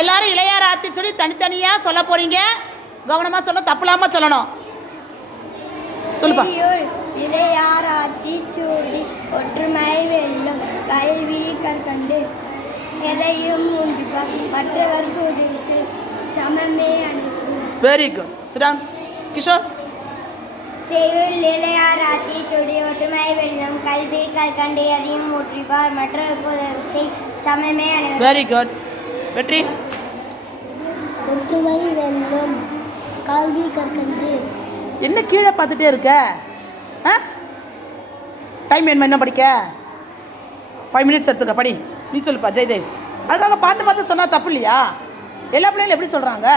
எல்லாரும் இளையார ஆத்தி சொல்லி தனித்தனியாக சொல்ல போறீங்க. கவனமாக சொல்ல தப்புலாம சொல்லணும். சொல்லுப்பா. இளையாராத்தி சூடி ஒற்றுமை வெல்லும் கல்வி கற்கண்டு. எதையும் மற்றவர்க்கு உதவி. சமமே அனைத்தும் வெரி குட் சிடான் கிஷோர் செய்யுள் இளையாராத்தி சூடி ஒற்றுமை வெல்லும் கல்வி கற்கண்டு எதையும் ஒன்றிப்பார் மற்றவர்க்கு உதவி. சமமே அனைவரும் வெரி குட் வெற்றி? ஒற்றுமை வெல்லும் கல்வி கற்கண்டு. என்ன கீழே பார்த்துட்டே இருக்க? ஆ? டைம் என்ன என்ன படிக்க? ஃபைவ் மினிட்ஸ் எடுத்துக்க படி. நீ சொல்லுப்பா ஜெயதேவ். அதுக்காக பார்த்து பார்த்து சொன்னால் தப்பு இல்லையா? எல்லா பிள்ளைங்களும் எப்படி சொல்கிறாங்க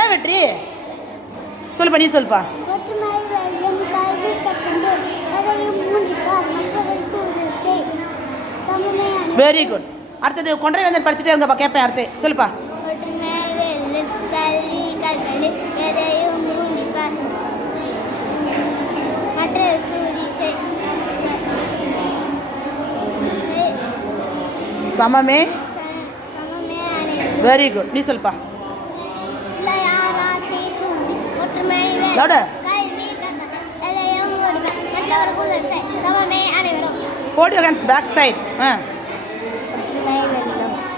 ஏன் வெற்றி? சொல்லுப்பா நீ சொல்லுப்பா. வெரி குட் அடுத்தது கொன்றை வேந்தன் படிச்சுட்டே இருங்கப்பா கேட்பேன் அடுத்து. சொல்லுப்பா. கற்கண்டு எதையும் ஊன்றிப்பார் மற்றவர்க்கு செய். சமமே? அனைவரும் put you hands back side ஆ.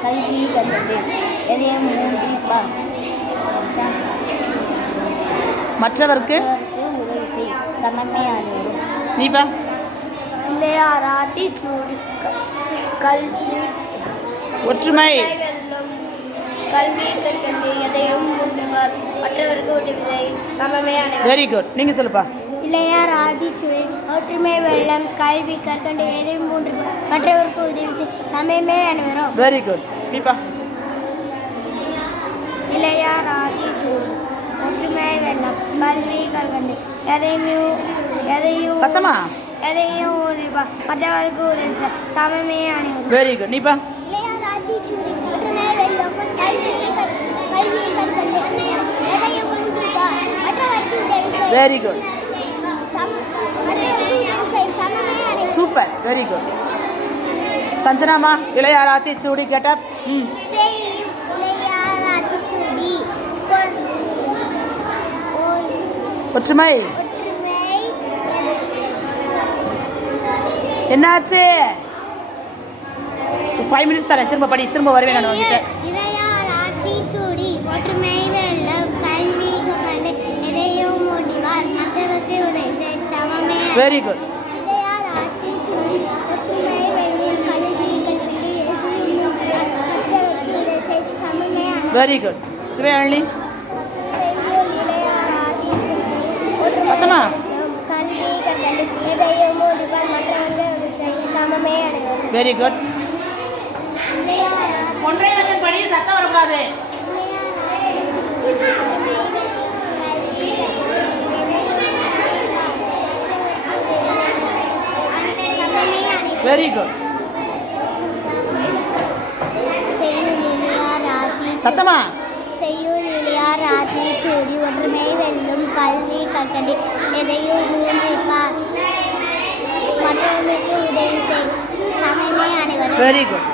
கல்வி கற்கண்டு எதையும் ஊன்றிப்பார் மற்றவருக்கு? நீப்பா இளையாராத்தி சூடி கல்வி ஒற்றுமை. கல்வி கற்கண்டு எதையும் உண்டுவார். மற்றவருக்கு உதவி செய். சமமே அனைவரும் வெரி குட் நீங்கள் சொல்லுப்பா. இளையார் ஆதிச்சுவை ஒற்றுமை வெள்ளம் கல்வி கற்கண்டு எதையும் மூன்று மற்றவருக்கு உதவி. சமயமே அனைவரும் வெரி குட் நீப்பா இளையார் ஆதிச்சுவை ஒற்றுமை வெள்ளம் கல்வி கற்கண்டு எதையும் எதையும் சத்தமா? எதையும் ஊன்றிப்பார் மற்றவருக்கு உதவி. சமமே அனைவரும் very good நீப்பா. Very good super very good சஞ்சனாமா இளையாராத்தி சூடி கெட்டப் ம் செய்யும் இளையாராத்தி சுடி கொள்- ஓய் ஒற்றுமை. என்னாச்சு? ஃபைவ் மினிட்ஸ் தரேன் திரும்ப படி திரும்ப வருவேன் நான் உங்ககிட்ட இளையாராத்தி சுடி ஒற்றுமை வெள்ளம் கல்வி அடையும் வெரி குட் ஒன்றை வந்து படி சத்தம் வரக்கூடாது வெரி குட் சத்தமா செய்யுள் இளையார் ராத்தி சூடி வெல்லும் கல்வி கற்கண்டு எதையும் ஊன்றிப்பார் மற்றவர்களுக்கு உதவி செய் சமயமே அனைவரும் வெரி குட்